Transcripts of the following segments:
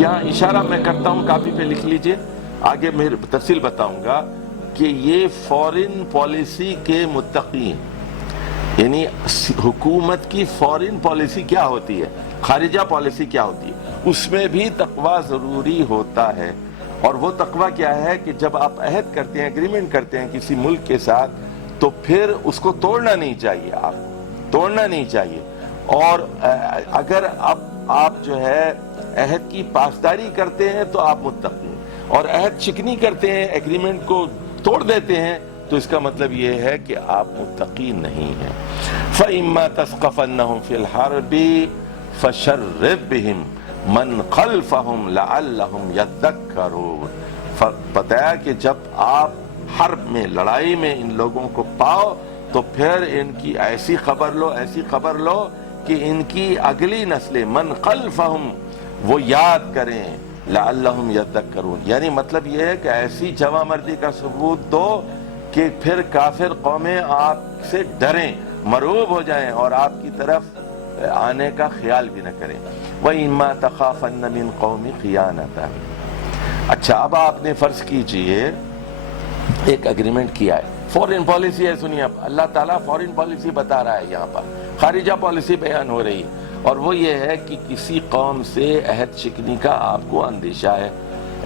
یہاں اشارہ میں کرتا ہوں، کاپی پہ لکھ لیجئے، آگے میں تفصیل بتاؤں گا کہ یہ فورن پالیسی کے متقی ہیں، یعنی حکومت کی فورن پالیسی کیا ہوتی ہے، خارجہ پالیسی کیا ہوتی ہے، اس میں بھی تقوی ضروری ہوتا ہے۔ اور وہ تقوی کیا ہے کہ جب آپ عہد کرتے ہیں، ایگریمنٹ کرتے ہیں کسی ملک کے ساتھ، تو پھر اس کو توڑنا نہیں چاہیے، آپ توڑنا نہیں چاہیے۔ اور اگر آپ جو ہے عہد کی پاسداری کرتے ہیں تو آپ متقی ہیں، اور عہد شکنی کرتے ہیں، ایگریمنٹ کو توڑ دیتے ہیں، تو اس کا مطلب یہ ہے کہ آپ متقی نہیں ہیں۔ فَإِمَّا تَثْقَفَنَّهُمْ فِي الْحَرْبِ فَشَرِّدْ بِهِمْ مَنْ خَلْفَهُمْ لَعَلَّهُمْ يَذَّكَّرُونَ۔ بتایا کہ جب آپ حرب میں، لڑائی میں ان لوگوں کو پاؤ تو پھر ان کی ایسی خبر لو کہ ان کی اگلی نسلیں من خلفہم وہ یاد کریں، لعلہم یذکرون، یعنی مطلب یہ ہے کہ ایسی جواں مردی کا ثبوت دو کہ پھر کافر قومیں آپ سے ڈریں، مرعوب ہو جائیں اور آپ کی طرف آنے کا خیال بھی نہ کریں۔ وَإِمَّا تَخَافَنَّ مِن قَوْمِ خِيَانَةً۔ اچھا، اب آپ نے فرض کیجئے ایک ایگریمنٹ کیا ہے، فورن پالیسی ہے، سنیے اب اللہ تعالیٰ فورن پالیسی بتا رہا ہے، یہاں پر خارجہ پالیسی بیان ہو رہی ہے، اور وہ یہ ہے کہ کسی قوم سے عہد شکنی کا آپ کو اندیشہ ہے،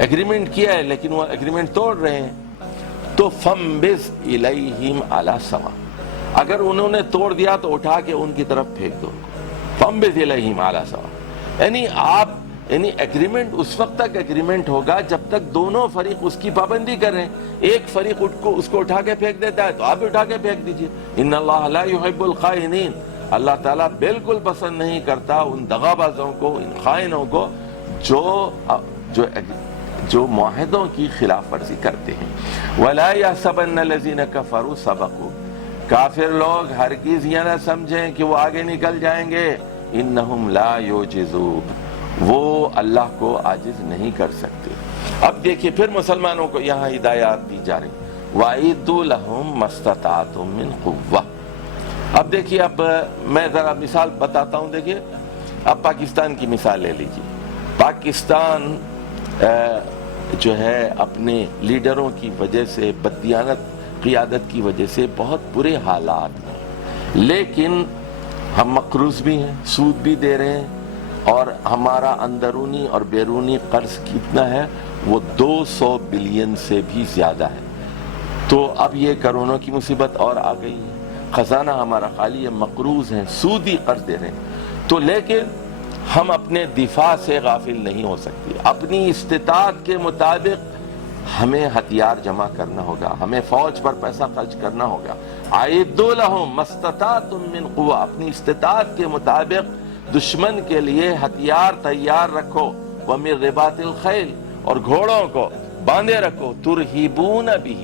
ایگریمنٹ کیا ہے لیکن وہ ایگریمنٹ توڑ رہے ہیں، تو فَانبِذْ إِلَيْهِمْ عَلَى سَوَاءٍ، اگر انہوں نے توڑ دیا تو اٹھا کے ان کی طرف پھینک دو، فَانبِذْ إِلَيْهِمْ عَلَى سَوَاءٍ، یعنی ایگریمنٹ اس وقت تک ایگریمنٹ ہوگا جب تک دونوں فریق اس کی پابندی کر رہے ہیں۔ ایک فریق اس کو اٹھا کے پھینک دیتا ہے تو آپ بھی اٹھا کے پھینک دیجئے۔ ان اللہ لا يحب الخائنین، اللہ تعالیٰ بالکل پسند نہیں کرتا ان دغابازوں کو، ان خائنوں کو جو معاہدوں کی خلاف ورزی کرتے ہیں۔ وَلَا يَحْسَبَنَّ الَّذِينَ كَفَرُوا سَبَقُوا، کافر لوگ ہرگز یہ نہ سمجھیں کہ وہ آگے نکل جائیں گے، انہم لا یعجزون، وہ اللہ کو عاجز نہیں کر سکتے۔ اب دیکھیے پھر مسلمانوں کو یہاں ہدایات دی جا رہی، وَأَعِدُّوا لَهُم مَّا اسْتَطَعْتُم مِّن قُوَّةٍ۔ اب دیکھیے، اب میں ذرا مثال بتاتا ہوں، دیکھیے اب پاکستان کی مثال لے لیجیے۔ پاکستان جو ہے اپنے لیڈروں کی وجہ سے، بددیانت قیادت کی وجہ سے بہت برے حالات ہیں، لیکن ہم مقروض بھی ہیں، سود بھی دے رہے ہیں، اور ہمارا اندرونی اور بیرونی قرض کتنا ہے، وہ 200 بلین سے بھی زیادہ ہے۔ تو اب یہ کرونا کی مصیبت اور آ گئی ہے، خزانہ ہمارا خالی ہے، مقروض ہیں، سودی قرض دے رہے ہیں، تو لیکن ہم اپنے دفاع سے غافل نہیں ہو سکتے۔ اپنی استطاعت کے مطابق ہمیں ہتھیار جمع کرنا ہوگا، ہمیں فوج پر پیسہ خرچ کرنا ہوگا۔ اعدوا لهم ما استطعتم من قوة، اپنی استطاعت کے مطابق دشمن کے لیے ہتھیار تیار رکھو، ومن رباط الخیل، اور گھوڑوں کو باندھے رکھو، ترہبون بہ،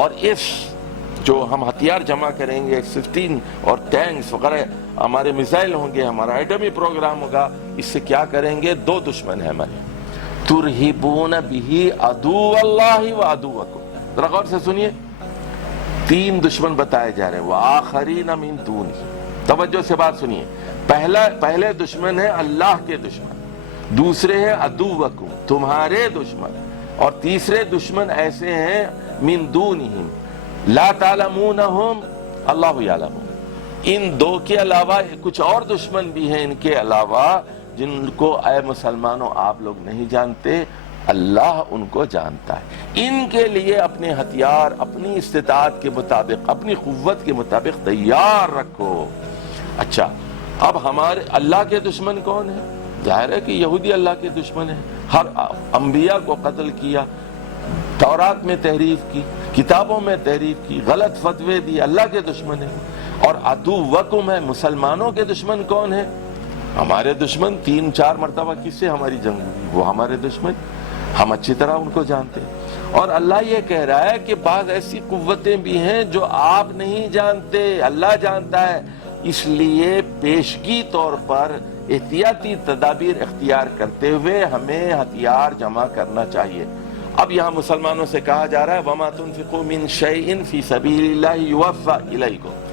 اور اس جو ہم ہتھیار جمع کریں گے، F-16 اور ٹینکس وغیرہ، ہمارے میزائل ہوں گے، ہمارا ایٹمی پروگرام ہوگا، اس سے کیا کریں گے؟ دو دشمن ہیں ہمارے، ترہبون بہ عدو اللہ و عدوکم، ذرا غور سے سنیے، تین دشمن بتائے جا رہے ہیں، وآخرین من دونہ، توجہ سے بات سنیے، پہلے دشمن ہے اللہ کے دشمن، دوسرے ہیں عدوکم، تمہارے دشمن، اور تیسرے دشمن ایسے ہیں من دونہم لا تعلمونہم اللہ یعلمون، ان دو کے علاوہ کچھ اور دشمن بھی ہیں ان کے علاوہ جن کو اے مسلمانوں آپ لوگ نہیں جانتے، اللہ ان کو جانتا ہے۔ ان کے لیے اپنے ہتھیار اپنی استطاعت کے مطابق، اپنی قوت کے مطابق تیار رکھو۔ اچھا، اب ہمارے اللہ کے دشمن کون ہیں؟ ظاہر ہے کہ یہودی اللہ کے دشمن ہیں، ہر انبیاء کو قتل کیا، تورات میں تحریف کی، کتابوں میں تحریف کی، غلط فتوے دی، اللہ کے دشمن ہیں۔ اور عدوکم ہے، مسلمانوں کے دشمن کون ہیں؟ ہمارے دشمن 3-4 مرتبہ کس سے ہماری جنگ ہوئی، وہ ہمارے دشمن، ہم اچھی طرح ان کو جانتے ہیں۔ اور اللہ یہ کہہ رہا ہے کہ بعض ایسی قوتیں بھی ہیں جو آپ نہیں جانتے، اللہ جانتا ہے، اس لیے پیشگی طور پر احتیاطی تدابیر اختیار کرتے ہوئے ہمیں ہتھیار جمع کرنا چاہیے۔ اب یہاں مسلمانوں سے کہا جا رہا ہے وَمَا تُنْفِقُوا مِنْ شَيْءٍ فِي سَبِيلِ اللَّهِ يُوَفَّى إِلَيْكُمْ،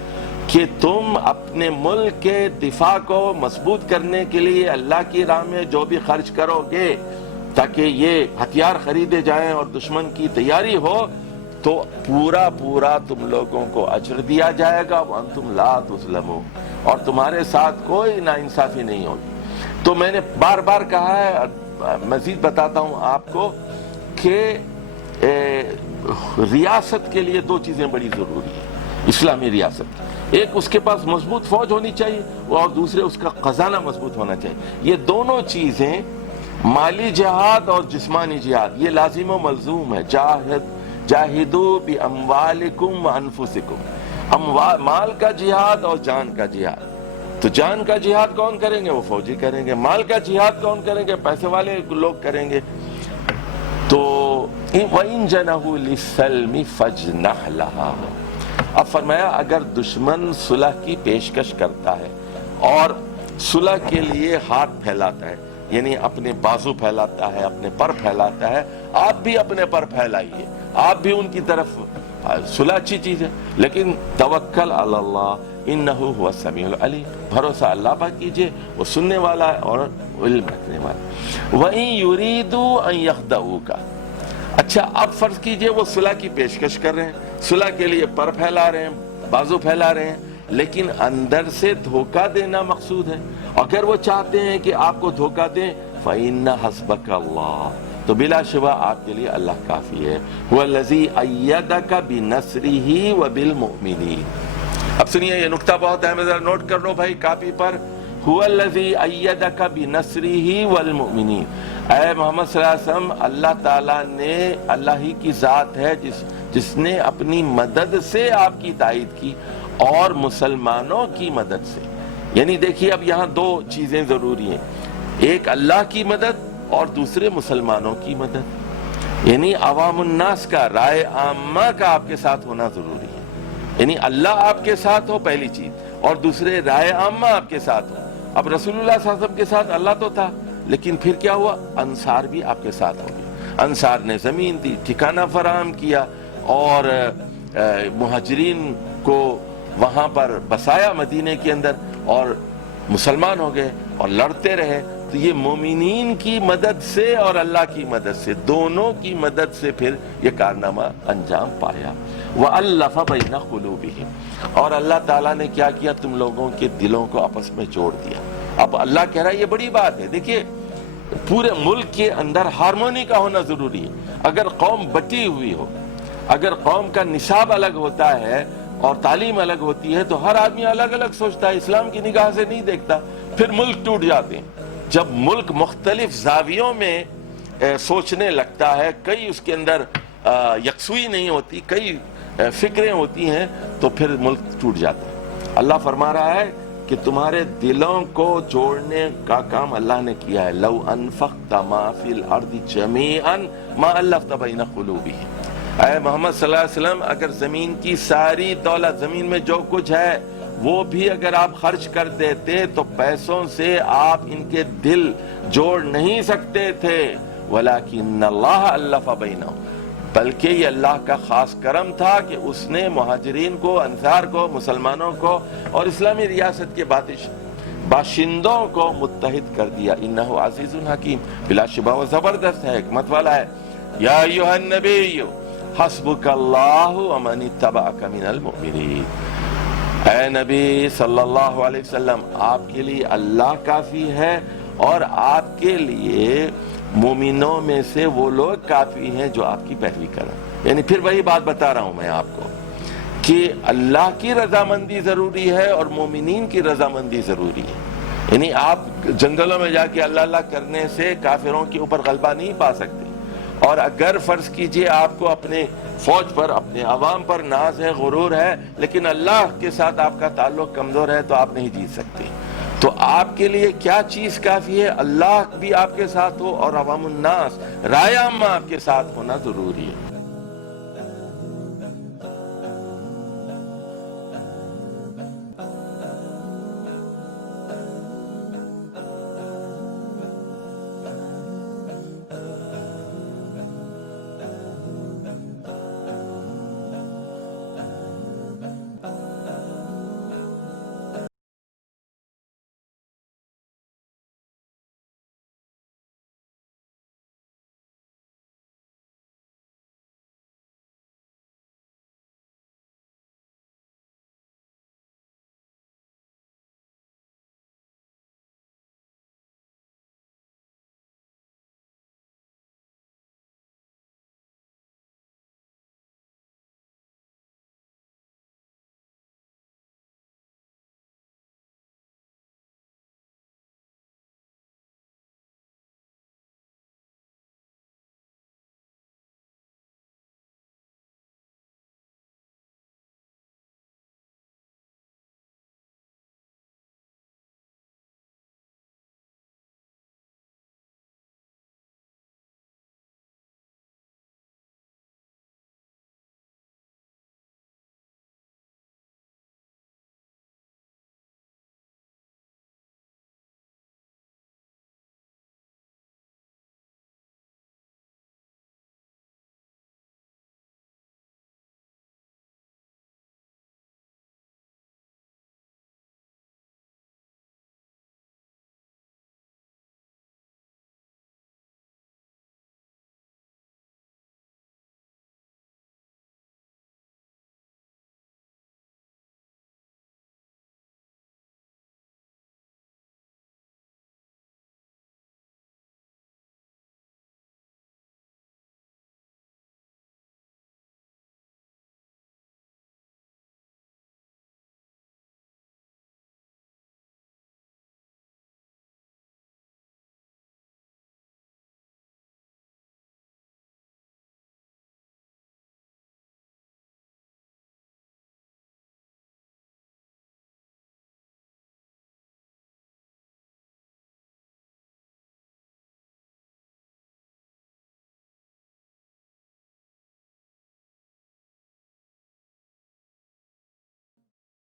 کہ تم اپنے ملک کے دفاع کو مضبوط کرنے کے لیے اللہ کی راہ میں جو بھی خرچ کرو گے، تاکہ یہ ہتھیار خریدے جائیں اور دشمن کی تیاری ہو تو پورا تم لوگوں کو اجر دیا جائے گا، وانتم لا تظلمون، اور تمہارے ساتھ کوئی ناانصافی نہیں ہوگی۔ تو میں نے بار بار کہا ہے، مزید بتاتا ہوں آپ کو کہ ریاست کے لیے دو چیزیں بڑی ضروری ہیں اسلامی ریاست۔ ایک اس کے پاس مضبوط فوج ہونی چاہیے، اور دوسرے اس کا خزانہ مضبوط ہونا چاہیے۔ یہ دونوں چیزیں، مالی جہاد اور جسمانی جہاد، یہ لازم و ملزوم ہے۔ جاہدوا باموالکم وانفسکم، مال کا جہاد اور جان کا جہاد۔ تو جان کا جہاد کون کریں گے؟ وہ فوجی کریں گے۔ مال کا جہاد کون کریں گے؟ پیسے والے لوگ کریں گے۔ تو وَإِن جَنَحُوا لِلسَّلْمِ فَاجْنَحْ لَهَا، اب فرمایا اگر دشمن صلح کی پیشکش کرتا ہے اور صلح کے لیے ہاتھ پھیلاتا ہے، یعنی اپنے بازو پھیلاتا ہے، اپنے پر پھیلاتا ہے، آپ بھی اپنے پر پھیلائیے، آپ بھی ان کی طرف۔ صلح اچھی چیز ہے، لیکن توکل علی اللہ انہ هو السمیع العلیم، بھروسہ اللہ پر کیجئے، وہ سننے والا ہے اور علم رکھنے والا۔ وَإِن يُرِيدُوا أَن يَخْدَعُوكَ، اچھا اب فرض کیجئے وہ صلح کی پیشکش کر رہے ہیں، صلح کے لیے پر پھیلا رہے ہیں، بازو پھیلا رہے ہیں، لیکن اندر سے دھوکہ دینا مقصود ہے۔ اگر وہ چاہتے ہیں کہ آپ کو دھوکہ دیں، فَإِنَّ حَسْبَكَ اللَّهُ، تو بلا شبہ آپ کے لیے اللہ کافی ہے۔ هُوَ الَّذِي أَيَّدَكَ بِنَصْرِهِ وَبِالْمُؤْمِنِينَ۔ اب سنیے، یہ نکتہ بہت اہم ہے، ذرا نوٹ کر لو بھائی کاپی پر۔ هُوَ الَّذِي أَيَّدَكَ بِنَصْرِهِ وَالْمُؤْمِنِينَ، اے محمد صلی اللہ علیہ وسلم، اللہ تعالیٰ نے، اللہ ہی کی ذات ہے جس نے اپنی مدد سے آپ کی تائید کی اور مسلمانوں کی مدد سے۔ یعنی دیکھیے اب یہاں دو چیزیں ضروری ہیں، ایک اللہ کی مدد اور دوسرے مسلمانوں کی مدد۔ یعنی عوام الناس کا، رائے عامہ کا آپ کے ساتھ ہونا ضروری ہے۔ یعنی اللہ آپ کے ساتھ ہو پہلی چیز، اور دوسرے رائے عامہ آپ کے ساتھ ہو۔ اب رسول اللہ صلی اللہ علیہ وسلم کے ساتھ اللہ تو تھا، لیکن پھر کیا ہوا؟ انصار بھی آپ کے ساتھ ہو گئے۔ انصار نے زمین دی، ٹھکانہ فراہم کیا، اور مہاجرین کو وہاں پر بسایا مدینے کے اندر، اور مسلمان ہو گئے اور لڑتے رہے۔ تو یہ مومنین کی مدد سے اور اللہ کی مدد سے، دونوں کی مدد سے پھر یہ کارنامہ انجام پایا۔ وَأَلَّفَ بَيْنَ قُلُوبِهِمْ، اور اللہ تعالیٰ نے کیا کیا؟ تم لوگوں کے دلوں کو آپس میں جوڑ دیا۔ اب اللہ کہہ رہا ہے یہ بڑی بات ہے۔ دیکھیے پورے ملک کے اندر ہارمونی کا ہونا ضروری ہے۔ اگر قوم بٹی ہوئی ہو، اگر قوم کا نصاب الگ ہوتا ہے اور تعلیم الگ ہوتی ہے، تو ہر آدمی الگ الگ سوچتا ہے، اسلام کی نگاہ سے نہیں دیکھتا، پھر ملک ٹوٹ جاتے ہیں۔ جب ملک مختلف زاویوں میں سوچنے لگتا ہے، کئی اس کے اندر یکسوئی نہیں ہوتی، کئی فکریں ہوتی ہیں، تو پھر ملک ٹوٹ جاتا ہے۔ اللہ فرما رہا ہے کہ تمہارے دلوں کو جوڑنے کا کام اللہ نے کیا ہے۔ لو انفقت ما فی الارض جمیعا ما الفت بین قلوبہم، اے محمد صلی اللہ علیہ وسلم، اگر زمین کی ساری دولت، زمین میں جو کچھ ہے وہ بھی اگر آپ خرچ کر دیتے تو پیسوں سے آپ ان کے دل جوڑ نہیں سکتے تھے۔ وَلَكِنَّ اللَّهَ أَلَّفَ بَيْنَهُمْ، بلکہ یہ اللہ کا خاص کرم تھا کہ اس نے مہاجرین کو، انصار کو، مسلمانوں کو اور اسلامی ریاست کے باشندوں کو متحد کر دیا۔ انہ عزیز حکیم، بلا شبہ وہ زبردست ہے، حکمت والا ہے۔ یا ایھا النبی حسبک اللہ ومن اتبعک من المؤمنین، اے نبی صلی اللہ علیہ وسلم، آپ کے لیے اللہ کافی ہے اور آپ کے لیے مومنوں میں سے وہ لوگ کافی ہیں جو آپ کی پیروی کریں۔ یعنی پھر وہی بات بتا رہا ہوں میں آپ کو کہ اللہ کی رضامندی ضروری ہے اور مومنین کی رضامندی ضروری ہے۔ یعنی آپ جنگلوں میں جا کے اللہ اللہ کرنے سے کافروں کے اوپر غلبہ نہیں پا سکتے، اور اگر فرض کیجئے آپ کو اپنے فوج پر، اپنے عوام پر ناز ہے، غرور ہے، لیکن اللہ کے ساتھ آپ کا تعلق کمزور ہے، تو آپ نہیں جیت سکتے۔ تو آپ کے لیے کیا چیز کافی ہے؟ اللہ بھی آپ کے ساتھ ہو اور عوام الناس، رائے عامہ آپ کے ساتھ ہونا ضروری ہے۔